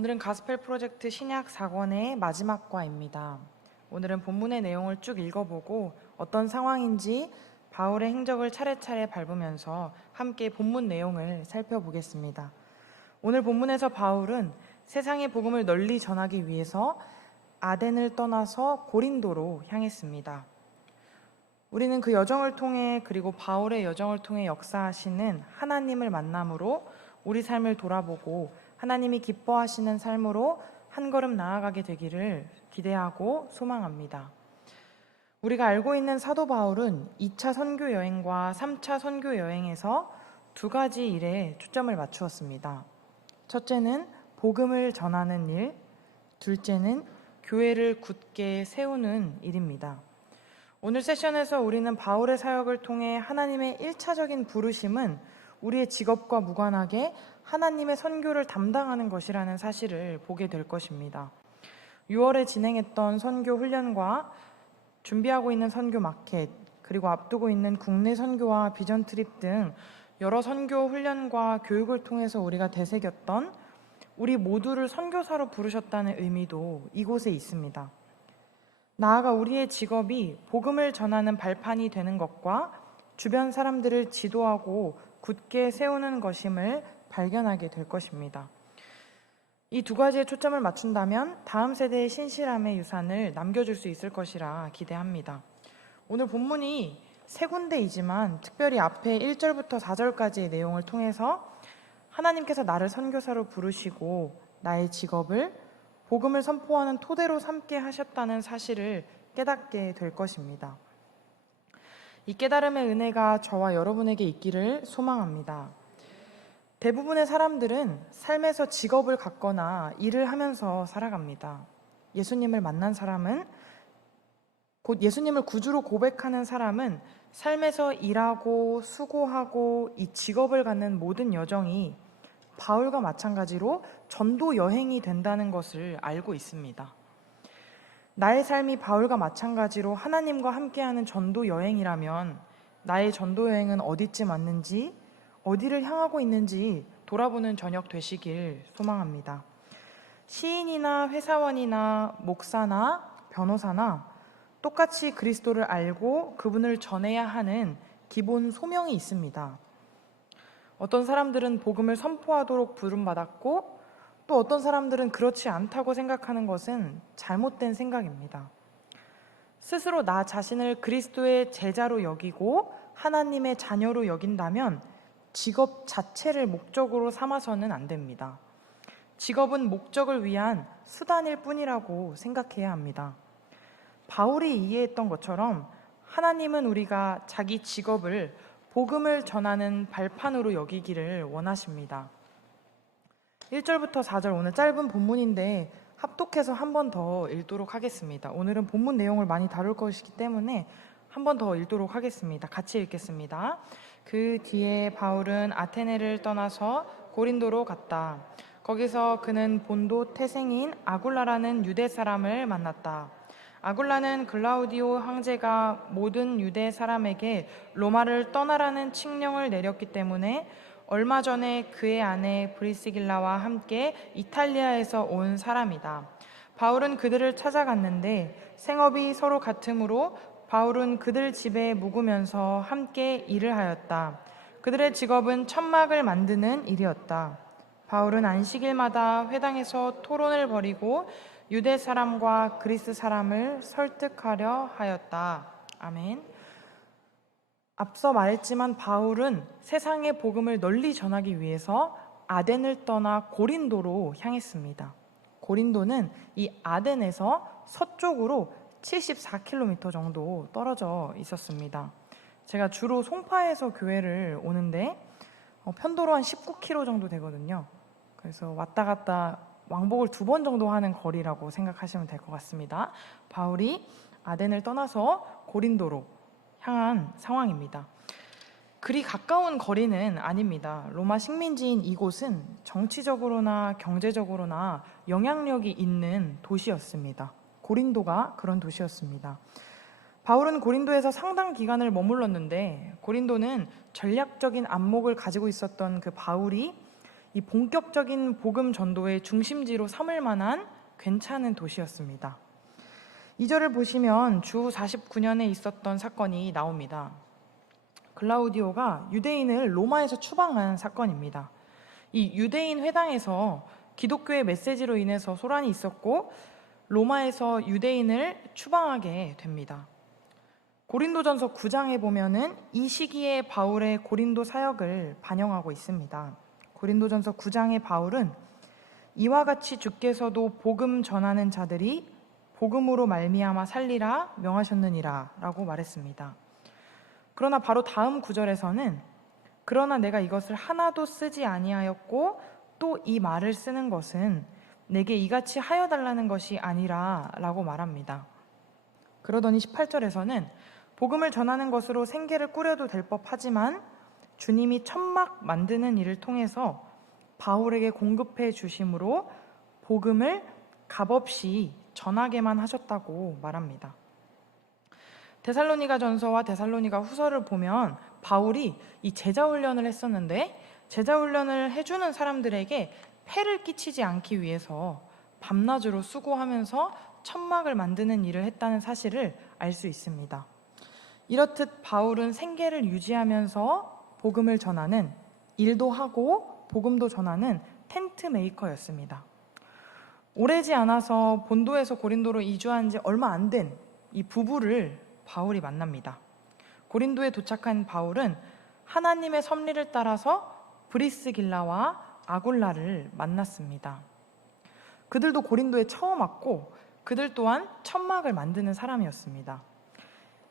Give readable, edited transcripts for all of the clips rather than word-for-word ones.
오늘은 가스펠 프로젝트 신약 4권의 마지막 과입니다. 오늘은 본문의 내용을 쭉 읽어보고 어떤 상황인지 바울의 행적을 차례차례 밟으면서 함께 본문 내용을 살펴보겠습니다. 오늘 본문에서 바울은 세상의 복음을 널리 전하기 위해서 아덴을 떠나서 고린도로 향했습니다. 우리는 그 여정을 통해, 그리고 바울의 여정을 통해 역사하시는 하나님을 만남으로 우리 삶을 돌아보고 하나님이 기뻐하시는 삶으로 한 걸음 나아가게 되기를 기대하고 소망합니다. 우리가 알고 있는 사도 바울은 2차 선교 여행과 3차 선교 여행에서 두 가지 일에 초점을 맞추었습니다. 첫째는 복음을 전하는 일, 둘째는 교회를 굳게 세우는 일입니다. 오늘 세션에서 우리는 바울의 사역을 통해 하나님의 1차적인 부르심은 우리의 직업과 무관하게 하나님의 선교를 담당하는 것이라는 사실을 보게 될 것입니다. 6월에 진행했던 선교 훈련과 준비하고 있는 선교 마켓, 그리고 앞두고 있는 국내 선교와 비전 트립 등 여러 선교 훈련과 교육을 통해서 우리가 되새겼던 우리 모두를 선교사로 부르셨다는 의미도 이곳에 있습니다. 나아가 우리의 직업이 복음을 전하는 발판이 되는 것과 주변 사람들을 지도하고 굳게 세우는 것임을 발견하게 될 것입니다. 이 두 가지에 초점을 맞춘다면 다음 세대의 신실함의 유산을 남겨줄 수 있을 것이라 기대합니다. 오늘 본문이 세 군데이지만 특별히 앞에 1절부터 4절까지의 내용을 통해서 하나님께서 나를 선교사로 부르시고 나의 직업을 복음을 선포하는 토대로 삼게 하셨다는 사실을 깨닫게 될 것입니다. 이 깨달음의 은혜가 저와 여러분에게 있기를 소망합니다. 대부분의 사람들은 삶에서 직업을 갖거나 일을 하면서 살아갑니다. 예수님을 만난 사람은, 곧 예수님을 구주로 고백하는 사람은 삶에서 일하고 수고하고 이 직업을 갖는 모든 여정이 바울과 마찬가지로 전도 여행이 된다는 것을 알고 있습니다. 나의 삶이 바울과 마찬가지로 하나님과 함께하는 전도 여행이라면 나의 전도 여행은 어디쯤 왔는지, 어디를 향하고 있는지 돌아보는 저녁 되시길 소망합니다. 시인이나 회사원이나 목사나 변호사나 똑같이 그리스도를 알고 그분을 전해야 하는 기본 소명이 있습니다. 어떤 사람들은 복음을 선포하도록 부름받았고 또 어떤 사람들은 그렇지 않다고 생각하는 것은 잘못된 생각입니다. 스스로 나 자신을 그리스도의 제자로 여기고 하나님의 자녀로 여긴다면 직업 자체를 목적으로 삼아서는 안 됩니다. 직업은 목적을 위한 수단일 뿐이라고 생각해야 합니다. 바울이 이해했던 것처럼 하나님은 우리가 자기 직업을 복음을 전하는 발판으로 여기기를 원하십니다. 1절부터 4절 오늘 짧은 본문인데 합독해서 한 번 더 읽도록 하겠습니다. 오늘은 본문 내용을 많이 다룰 것이기 때문에 한 번 더 읽도록 하겠습니다. 같이 읽겠습니다. 그 뒤에 바울은 아테네를 떠나서 고린도로 갔다. 거기서 그는 본도 태생인 아굴라라는 유대 사람을 만났다. 아굴라는 글라우디오 황제가 모든 유대 사람에게 로마를 떠나라는 칙령을 내렸기 때문에 얼마 전에 그의 아내 브리스길라와 함께 이탈리아에서 온 사람이다. 바울은 그들을 찾아갔는데 생업이 서로 같으므로 바울은 그들 집에 묵으면서 함께 일을 하였다. 그들의 직업은 천막을 만드는 일이었다. 바울은 안식일마다 회당에서 토론을 벌이고 유대 사람과 그리스 사람을 설득하려 하였다. 아멘. 앞서 말했지만 바울은 세상의 복음을 널리 전하기 위해서 아덴을 떠나 고린도로 향했습니다. 고린도는 이 아덴에서 서쪽으로 74km 정도 떨어져 있었습니다. 제가 주로 송파에서 교회를 오는데 편도로 한 19km 정도 되거든요. 그래서 왔다 갔다 왕복을 2번 정도 하는 거리라고 생각하시면 될 것 같습니다. 바울이 아덴을 떠나서 고린도로 향한 상황입니다. 그리 가까운 거리는 아닙니다. 로마 식민지인 이곳은 정치적으로나 경제적으로나 영향력이 있는 도시였습니다. 고린도가 그런 도시였습니다. 바울은 고린도에서 상당 기간을 머물렀는데 고린도는 전략적인 안목을 가지고 있었던 그 바울이 이 본격적인 복음 전도의 중심지로 삼을 만한 괜찮은 도시였습니다. 2절을 보시면 주 49년에 있었던 사건이 나옵니다. 글라우디오가 유대인을 로마에서 추방한 사건입니다. 이 유대인 회당에서 기독교의 메시지로 인해서 소란이 있었고 로마에서 유대인을 추방하게 됩니다. 고린도전서 9장에 보면은 이 시기에 바울의 고린도 사역을 반영하고 있습니다. 고린도전서 9장의 바울은 이와 같이 주께서도 복음 전하는 자들이 복음으로 말미암아 살리라 명하셨느니라 라고 말했습니다. 그러나 바로 다음 구절에서는 그러나 내가 이것을 하나도 쓰지 아니하였고 또 이 말을 쓰는 것은 내게 이같이 하여 달라는 것이 아니라 라고 말합니다. 그러더니 18절에서는 복음을 전하는 것으로 생계를 꾸려도 될 법하지만 주님이 천막 만드는 일을 통해서 바울에게 공급해 주심으로 복음을 값없이 전하게만 하셨다고 말합니다. 데살로니가 전서와 데살로니가 후서를 보면 바울이 이 제자 훈련을 했었는데 제자 훈련을 해주는 사람들에게 폐를 끼치지 않기 위해서 밤낮으로 수고하면서 천막을 만드는 일을 했다는 사실을 알 수 있습니다. 이렇듯 바울은 생계를 유지하면서 복음을 전하는 일도 하고 복음도 전하는 텐트 메이커였습니다. 오래지 않아서 본도에서 고린도로 이주한 지 얼마 안 된 이 부부를 바울이 만납니다. 고린도에 도착한 바울은 하나님의 섭리를 따라서 브리스길라와 아굴라를 만났습니다. 그들도 고린도에 처음 왔고 그들 또한 천막을 만드는 사람이었습니다.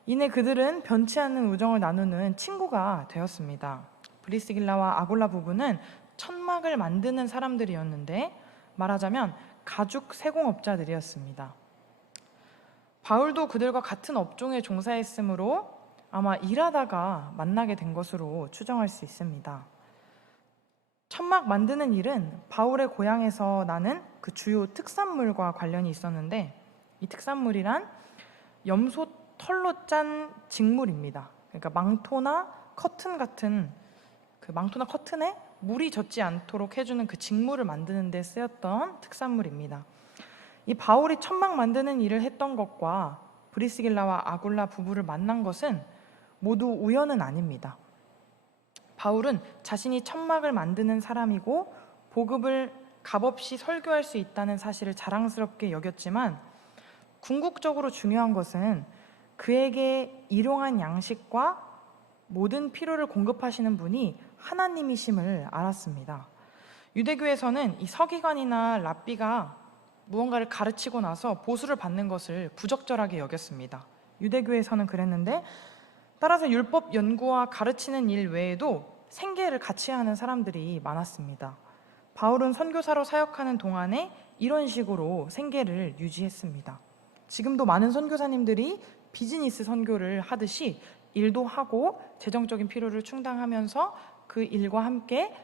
이내 그들은 변치 않는 우정을 나누는 친구가 되었습니다. 브리스길라와 아굴라 부부는 천막을 만드는 사람들이었는데 말하자면 가죽 세공업자들이었습니다. 바울도 그들과 같은 업종에 종사했으므로 아마 일하다가 만나게 된 것으로 추정할 수 있습니다. 천막 만드는 일은 바울의 고향에서 나는 그 주요 특산물과 관련이 있었는데 이 특산물이란 염소 털로 짠 직물입니다. 그러니까 망토나 커튼 같은 그 망토나 커튼에 물이 젖지 않도록 해주는 그 직물을 만드는 데 쓰였던 특산물입니다. 이 바울이 천막 만드는 일을 했던 것과 브리스길라와 아굴라 부부를 만난 것은 모두 우연은 아닙니다. 바울은 자신이 천막을 만드는 사람이고 복음을 값없이 설교할 수 있다는 사실을 자랑스럽게 여겼지만 궁극적으로 중요한 것은 그에게 일용한 양식과 모든 필요를 공급하시는 분이 하나님이심을 알았습니다. 유대교에서는 이 서기관이나 랍비가 무언가를 가르치고 나서 보수를 받는 것을 부적절하게 여겼습니다. 유대교에서는 그랬는데 따라서 율법 연구와 가르치는 일 외에도 생계를 같이 하는 사람들이 많았습니다. 바울은 선교사로 사역하는 동안에 이런 식으로 생계를 유지했습니다. 지금도 많은 선교사님들이 비즈니스 선교를 하듯이 일도 하고 재정적인 필요를 충당하면서 그 일과 함께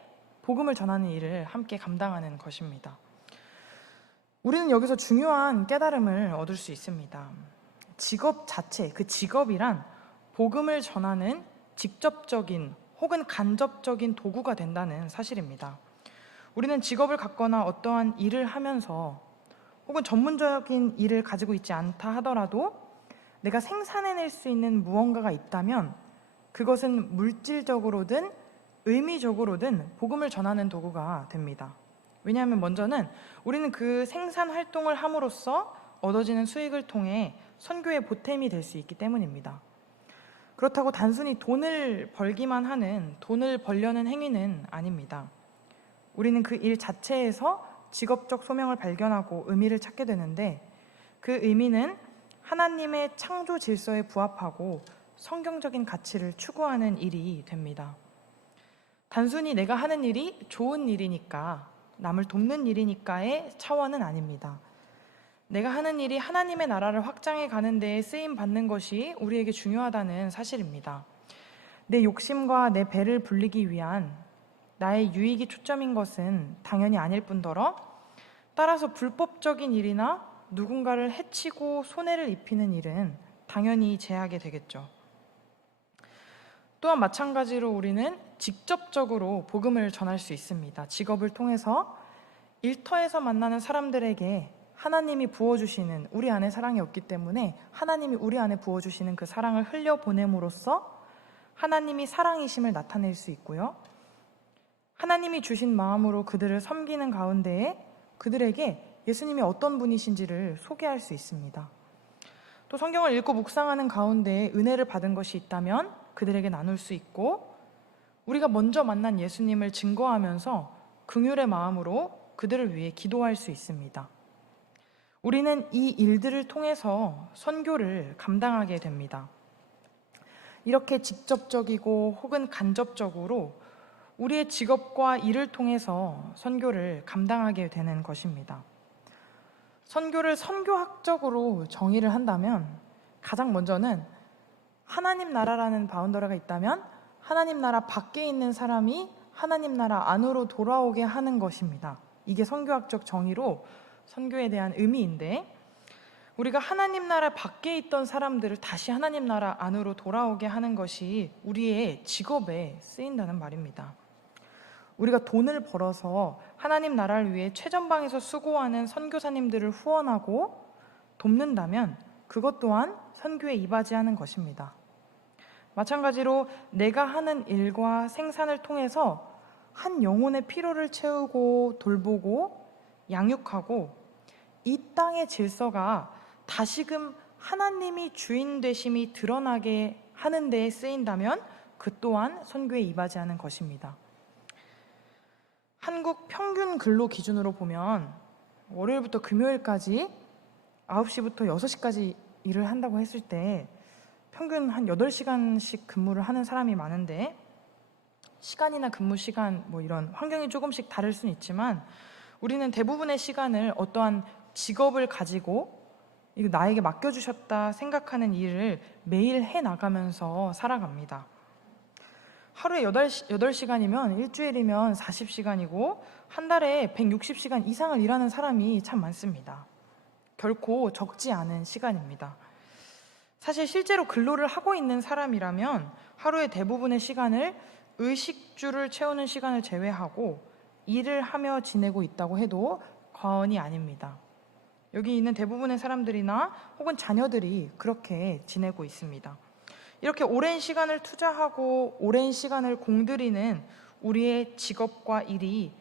복음을 전하는 일을 함께 감당하는 것입니다. 우리는 여기서 중요한 깨달음을 얻을 수 있습니다. 직업 자체, 그 직업이란 복음을 전하는 직접적인 혹은 간접적인 도구가 된다는 사실입니다. 우리는 직업을 갖거나 어떠한 일을 하면서 혹은 전문적인 일을 가지고 있지 않다 하더라도 내가 생산해낼 수 있는 무언가가 있다면 그것은 물질적으로든 의미적으로든 복음을 전하는 도구가 됩니다. 왜냐하면 먼저는 우리는 그 생산 활동을 함으로써 얻어지는 수익을 통해 선교의 보탬이 될 수 있기 때문입니다. 그렇다고 단순히 돈을 벌기만 하는, 돈을 벌려는 행위는 아닙니다. 우리는 그 일 자체에서 직업적 소명을 발견하고 의미를 찾게 되는데 그 의미는 하나님의 창조 질서에 부합하고 성경적인 가치를 추구하는 일이 됩니다. 단순히 내가 하는 일이 좋은 일이니까 남을 돕는 일이니까의 차원은 아닙니다. 내가 하는 일이 하나님의 나라를 확장해 가는 데에 쓰임 받는 것이 우리에게 중요하다는 사실입니다. 내 욕심과 내 배를 불리기 위한 나의 유익이 초점인 것은 당연히 아닐 뿐더러 따라서 불법적인 일이나 누군가를 해치고 손해를 입히는 일은 당연히 제하게 되겠죠. 또한 마찬가지로 우리는 직접적으로 복음을 전할 수 있습니다. 직업을 통해서 일터에서 만나는 사람들에게 하나님이 부어주시는, 우리 안에 사랑이 없기 때문에 하나님이 우리 안에 부어주시는 그 사랑을 흘려보냄으로써 하나님이 사랑이심을 나타낼 수 있고요. 하나님이 주신 마음으로 그들을 섬기는 가운데에 그들에게 예수님이 어떤 분이신지를 소개할 수 있습니다. 또 성경을 읽고 묵상하는 가운데 은혜를 받은 것이 있다면 그들에게 나눌 수 있고, 우리가 먼저 만난 예수님을 증거하면서 긍휼의 마음으로 그들을 위해 기도할 수 있습니다. 우리는 이 일들을 통해서 선교를 감당하게 됩니다. 이렇게 직접적이고 혹은 간접적으로 우리의 직업과 일을 통해서 선교를 감당하게 되는 것입니다. 선교를 선교학적으로 정의를 한다면 가장 먼저는 하나님 나라라는 바운더리가 있다면 하나님 나라 밖에 있는 사람이 하나님 나라 안으로 돌아오게 하는 것입니다. 이게 선교학적 정의로 선교에 대한 의미인데, 우리가 하나님 나라 밖에 있던 사람들을 다시 하나님 나라 안으로 돌아오게 하는 것이 우리의 직업에 쓰인다는 말입니다. 우리가 돈을 벌어서 하나님 나라를 위해 최전방에서 수고하는 선교사님들을 후원하고 돕는다면 그것 또한 선교에 이바지하는 것입니다. 마찬가지로 내가 하는 일과 생산을 통해서 한 영혼의 필요를 채우고 돌보고 양육하고 이 땅의 질서가 다시금 하나님이 주인 되심이 드러나게 하는 데에 쓰인다면 그 또한 선교에 이바지하는 것입니다. 한국 평균 근로 기준으로 보면 월요일부터 금요일까지 9시부터 6시까지 일을 한다고 했을 때 평균 한 8시간씩 근무를 하는 사람이 많은데, 시간이나 근무 시간 이런 환경이 조금씩 다를 수는 있지만 우리는 대부분의 시간을 어떠한 직업을 가지고 이거 나에게 맡겨주셨다 생각하는 일을 매일 해나가면서 살아갑니다. 하루에 8시간이면 일주일이면 40시간이고 한 달에 160시간 이상을 일하는 사람이 참 많습니다. 결코 적지 않은 시간입니다. 사실 실제로 근로를 하고 있는 사람이라면 하루의 대부분의 시간을 의식주를 채우는 시간을 제외하고 일을 하며 지내고 있다고 해도 과언이 아닙니다. 여기 있는 대부분의 사람들이나 혹은 자녀들이 그렇게 지내고 있습니다. 이렇게 오랜 시간을 투자하고 오랜 시간을 공들이는 우리의 직업과 일이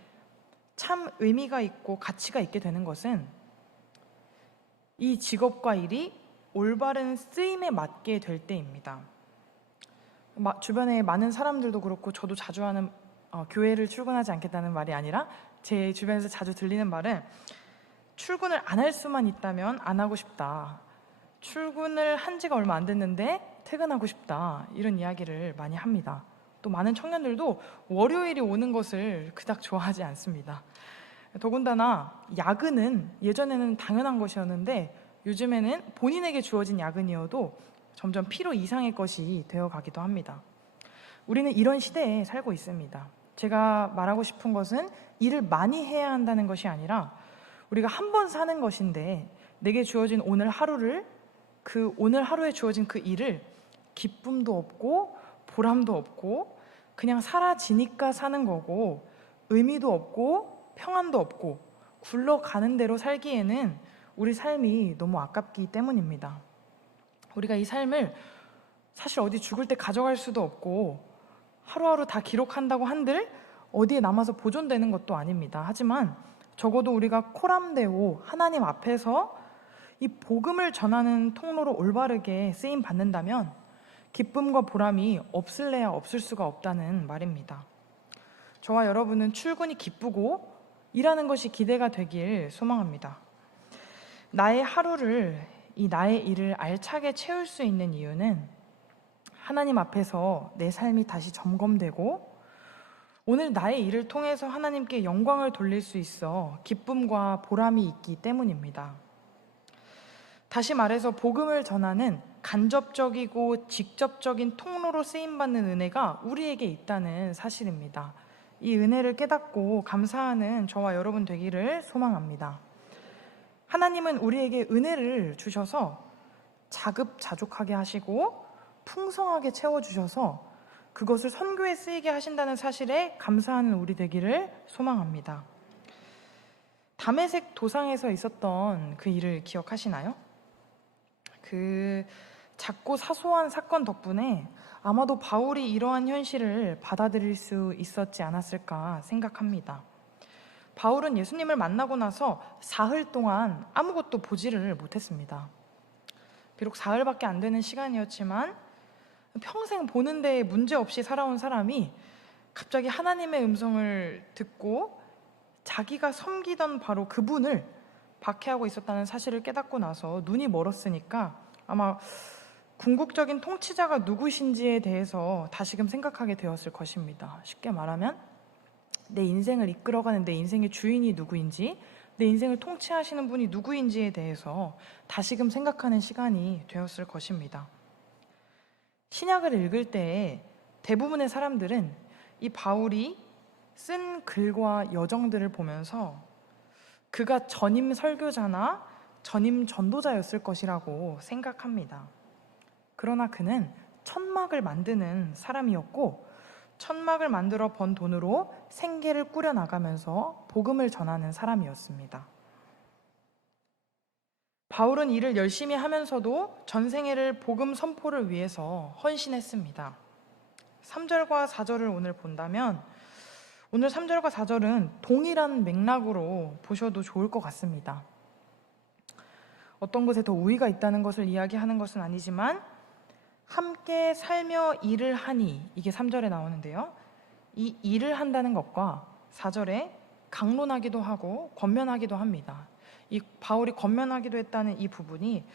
참 의미가 있고 가치가 있게 되는 것은 이 직업과 일이 올바른 쓰임에 맞게 될 때입니다. 주변에 많은 사람들도 그렇고 저도 자주 하는 교회를 출근하지 않겠다는 말이 아니라 제 주변에서 자주 들리는 말은 출근을 안 할 수만 있다면 안 하고 싶다. 출근을 한 지가 얼마 안 됐는데 퇴근하고 싶다. 이런 이야기를 많이 합니다. 또 많은 청년들도 월요일이 오는 것을 그닥 좋아하지 않습니다. 더군다나 야근은 예전에는 당연한 것이었는데 요즘에는 본인에게 주어진 야근이어도 점점 필요 이상의 것이 되어가기도 합니다. 우리는 이런 시대에 살고 있습니다. 제가 말하고 싶은 것은 일을 많이 해야 한다는 것이 아니라 우리가 한 번 사는 것인데 내게 주어진 오늘 하루를, 그 오늘 하루에 주어진 그 일을 기쁨도 없고 보람도 없고 그냥 사라지니까 사는 거고 의미도 없고 평안도 없고 굴러가는 대로 살기에는 우리 삶이 너무 아깝기 때문입니다. 우리가 이 삶을 사실 어디 죽을 때 가져갈 수도 없고 하루하루 다 기록한다고 한들 어디에 남아서 보존되는 것도 아닙니다. 하지만 적어도 우리가 코람데오 하나님 앞에서 이 복음을 전하는 통로로 올바르게 쓰임 받는다면 기쁨과 보람이 없을래야 없을 수가 없다는 말입니다. 저와 여러분은 출근이 기쁘고 일하는 것이 기대가 되길 소망합니다. 나의 하루를, 이 나의 일을 알차게 채울 수 있는 이유는 하나님 앞에서 내 삶이 다시 점검되고 오늘 나의 일을 통해서 하나님께 영광을 돌릴 수 있어 기쁨과 보람이 있기 때문입니다. 다시 말해서 복음을 전하는 간접적이고 직접적인 통로로 쓰임받는 은혜가 우리에게 있다는 사실입니다. 이 은혜를 깨닫고 감사하는 저와 여러분 되기를 소망합니다. 하나님은 우리에게 은혜를 주셔서 자급자족하게 하시고 풍성하게 채워주셔서 그것을 선교에 쓰이게 하신다는 사실에 감사하는 우리 되기를 소망합니다. 다메섹 도상에서 있었던 그 일을 기억하시나요? 그 작고 사소한 사건 덕분에 아마도 바울이 이러한 현실을 받아들일 수 있었지 않았을까 생각합니다. 바울은 예수님을 만나고 나서 사흘 동안 아무것도 보지를 못했습니다. 비록 사흘밖에 안 되는 시간이었지만 평생 보는 데에 문제 없이 살아온 사람이 갑자기 하나님의 음성을 듣고 자기가 섬기던 바로 그분을 박해하고 있었다는 사실을 깨닫고 나서 눈이 멀었으니까 아마 궁극적인 통치자가 누구신지에 대해서 다시금 생각하게 되었을 것입니다. 쉽게 말하면 내 인생을 이끌어가는 내 인생의 주인이 누구인지, 내 인생을 통치하시는 분이 누구인지에 대해서 다시금 생각하는 시간이 되었을 것입니다. 신약을 읽을 때 대부분의 사람들은 이 바울이 쓴 글과 여정들을 보면서 그가 전임 설교자나 전임 전도자였을 것이라고 생각합니다. 그러나 그는 천막을 만드는 사람이었고 천막을 만들어 번 돈으로 생계를 꾸려나가면서 복음을 전하는 사람이었습니다. 바울은 일을 열심히 하면서도 전생애를 복음 선포를 위해서 헌신했습니다. 3절과 4절을 오늘 본다면 오늘 3절과 4절은 동일한 맥락으로 보셔도 좋을 것 같습니다. 어떤 것에 더 우위가 있다는 것을 이야기하는 것은 아니지만 함께 살며 일을 하니, 이게 3절에 나오는데요. 이 일을 한다는 것과 4절에 강론하기도 하고 권면하기도 합니다. 이 바울이 권면하기도 했다는 이 부분이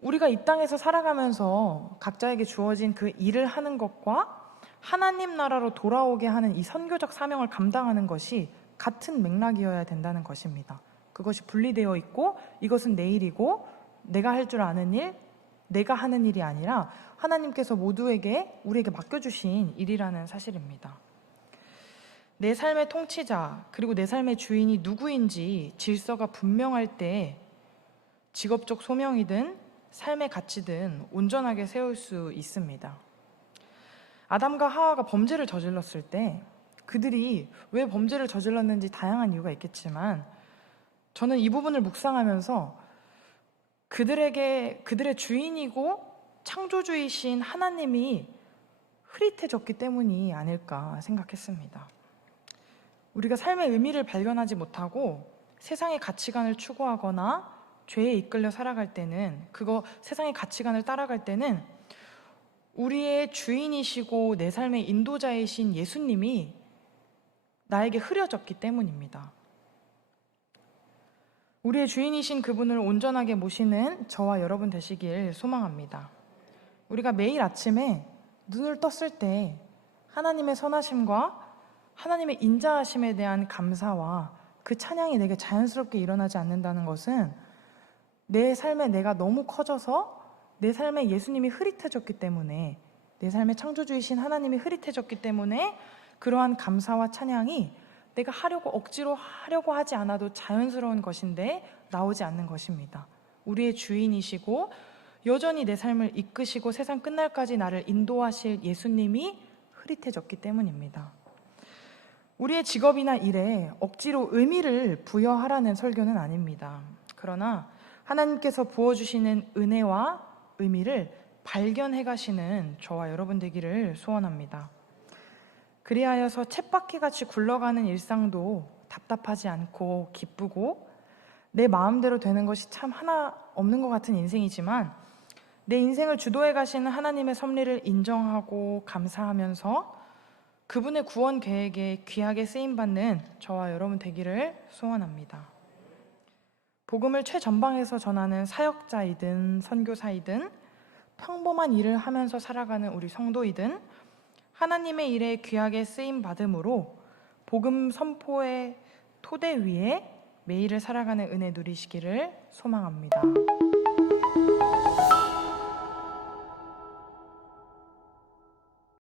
우리가 이 땅에서 살아가면서 각자에게 주어진 그 일을 하는 것과 하나님 나라로 돌아오게 하는 이 선교적 사명을 감당하는 것이 같은 맥락이어야 된다는 것입니다. 그것이 분리되어 있고 이것은 내 일이고 내가 할 줄 아는 일, 내가 하는 일이 아니라 하나님께서 모두에게 우리에게 맡겨주신 일이라는 사실입니다. 내 삶의 통치자 그리고 내 삶의 주인이 누구인지 질서가 분명할 때 직업적 소명이든 삶의 가치든 온전하게 세울 수 있습니다. 아담과 하와가 범죄를 저질렀을 때 그들이 왜 범죄를 저질렀는지 다양한 이유가 있겠지만 저는 이 부분을 묵상하면서 그들의 주인이고 창조주이신 하나님이 흐릿해졌기 때문이 아닐까 생각했습니다. 우리가 삶의 의미를 발견하지 못하고 세상의 가치관을 추구하거나 죄에 이끌려 살아갈 때는 세상의 가치관을 따라갈 때는 우리의 주인이시고 내 삶의 인도자이신 예수님이 나에게 흐려졌기 때문입니다. 우리의 주인이신 그분을 온전하게 모시는 저와 여러분 되시길 소망합니다. 우리가 매일 아침에 눈을 떴을 때 하나님의 선하심과 하나님의 인자하심에 대한 감사와 그 찬양이 내게 자연스럽게 일어나지 않는다는 것은 내 삶에 내가 너무 커져서 내 삶에 예수님이 흐릿해졌기 때문에, 내 삶의 창조주이신 하나님이 흐릿해졌기 때문에 그러한 감사와 찬양이 내가 억지로 하려고 하지 않아도 자연스러운 것인데 나오지 않는 것입니다. 우리의 주인이시고 여전히 내 삶을 이끄시고 세상 끝날까지 나를 인도하실 예수님이 흐릿해졌기 때문입니다. 우리의 직업이나 일에 억지로 의미를 부여하라는 설교는 아닙니다. 그러나 하나님께서 부어주시는 은혜와 의미를 발견해 가시는 저와 여러분 되기를 소원합니다. 그리하여서 쳇바퀴같이 굴러가는 일상도 답답하지 않고 기쁘고 내 마음대로 되는 것이 참 하나 없는 것 같은 인생이지만 내 인생을 주도해 가시는 하나님의 섭리를 인정하고 감사하면서 그분의 구원 계획에 귀하게 쓰임받는 저와 여러분 되기를 소원합니다. 복음을 최전방에서 전하는 사역자이든 선교사이든 평범한 일을 하면서 살아가는 우리 성도이든 하나님의 일에 귀하게 쓰임받음으로 복음 선포의 토대 위에 매일을 살아가는 은혜 누리시기를 소망합니다.